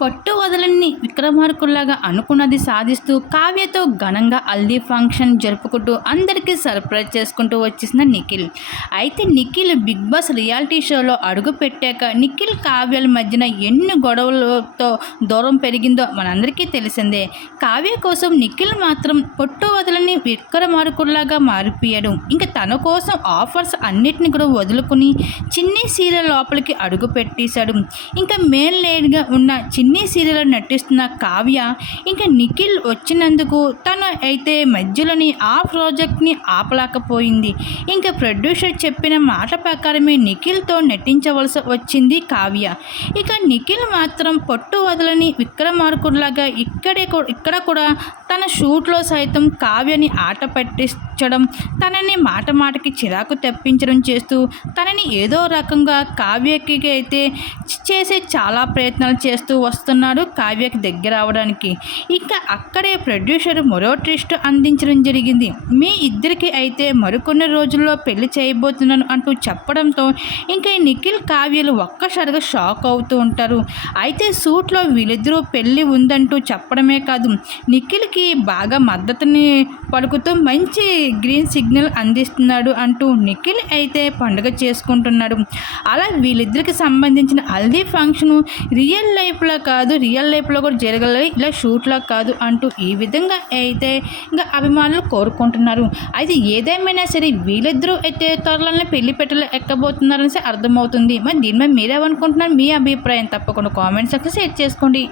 పట్టు వదలని విక్రమార్కుల్లాగా అనుకున్నది సాధిస్తూ కావ్యతో ఘనంగా హల్దీ ఫంక్షన్ జరుపుకుంటూ అందరికీ సర్ప్రైజ్ చేసుకుంటూ వచ్చేసిన నిఖిల్. అయితే నిఖిల్ బిగ్ బాస్ రియాలిటీ షోలో అడుగు పెట్టాక నిఖిల్ కావ్యాల మధ్యన ఎన్ని గొడవలతో దూరం పెరిగిందో మనందరికీ తెలిసిందే. కావ్య కోసం నిఖిల్ మాత్రం పొట్టు వదలని విక్రమార్కుల్లాగా మారిపోయాడు. ఇంకా తన కోసం ఆఫర్స్ అన్నిటిని కూడా వదులుకుని చిన్ని సీరియల్ లోపలికి అడుగు పెట్టేశాడు ఇంకా మెయిన్ లేడ్గా ఉన్న చిన్ని ఎన్ని సీరియల్ నటిస్తున్న కావ్య ఇంకా నిఖిల్ వచ్చినందుకు తను అయితే మధ్యలోని ఆ ప్రాజెక్ట్ని ఆపలేకపోయింది. ఇంకా ప్రొడ్యూసర్ చెప్పిన మాట ప్రకారమే నిఖిల్తో నటించవలసి వచ్చింది కావ్య. ఇక నిఖిల్ మాత్రం పట్టు వదలని విక్రమార్కుడిలాగా ఇక్కడే ఇక్కడ కూడా తన షూట్లో సైతం కావ్యని ఆట పట్టించడం తనని మాట మాటకి చిరాకు తెప్పించడం చేస్తూ తనని ఏదో రకంగా కావ్యకి అయితే చేసే చాలా ప్రయత్నాలు చేస్తూ వస్తున్నాడు కావ్యకి దగ్గర అవడానికి. ఇక అక్కడే ప్రొడ్యూసర్ మరో ట్విస్ట్ అందించడం జరిగింది. మీ ఇద్దరికి అయితే మరికొన్ని రోజుల్లో పెళ్ళి చేయబోతున్నాను అంటూ చెప్పడంతో ఇంకా ఈ నిఖిల్ కావ్యలు ఒక్కసారిగా షాక్ అవుతూ ఉంటారు. అయితే సూట్లో వీళ్ళిద్దరూ పెళ్ళి ఉందంటూ చెప్పడమే కాదు నిఖిల్కి బాగా మద్దతుని పలుకుతూ మంచి గ్రీన్ సిగ్నల్ అందిస్తున్నాడు అంటూ నిఖిల్ అయితే పండుగ చేసుకుంటున్నాడు. అలా వీళ్ళిద్దరికి సంబంధించిన హల్దీ ఫంక్షన్ రియల్ లైఫ్లో కాదు రియల్ లైఫ్లో కూడా జరగలేదు ఇలా షూట్లో కాదు అంటూ ఈ విధంగా అయితే ఇంకా అభిమానులు కోరుకుంటున్నారు. అయితే ఏదేమైనా సరే వీళ్ళిద్దరూ అయితే త్వరలోనే పెళ్ళి పెట్టలు ఎక్కబోతున్నారనేసి అర్థమవుతుంది. మరి దీని మీద మీరేమనుకుంటున్నారు? మీ అభిప్రాయం తప్పకుండా కామెంట్ సెక్షన్ షేర్ చేసుకోండి.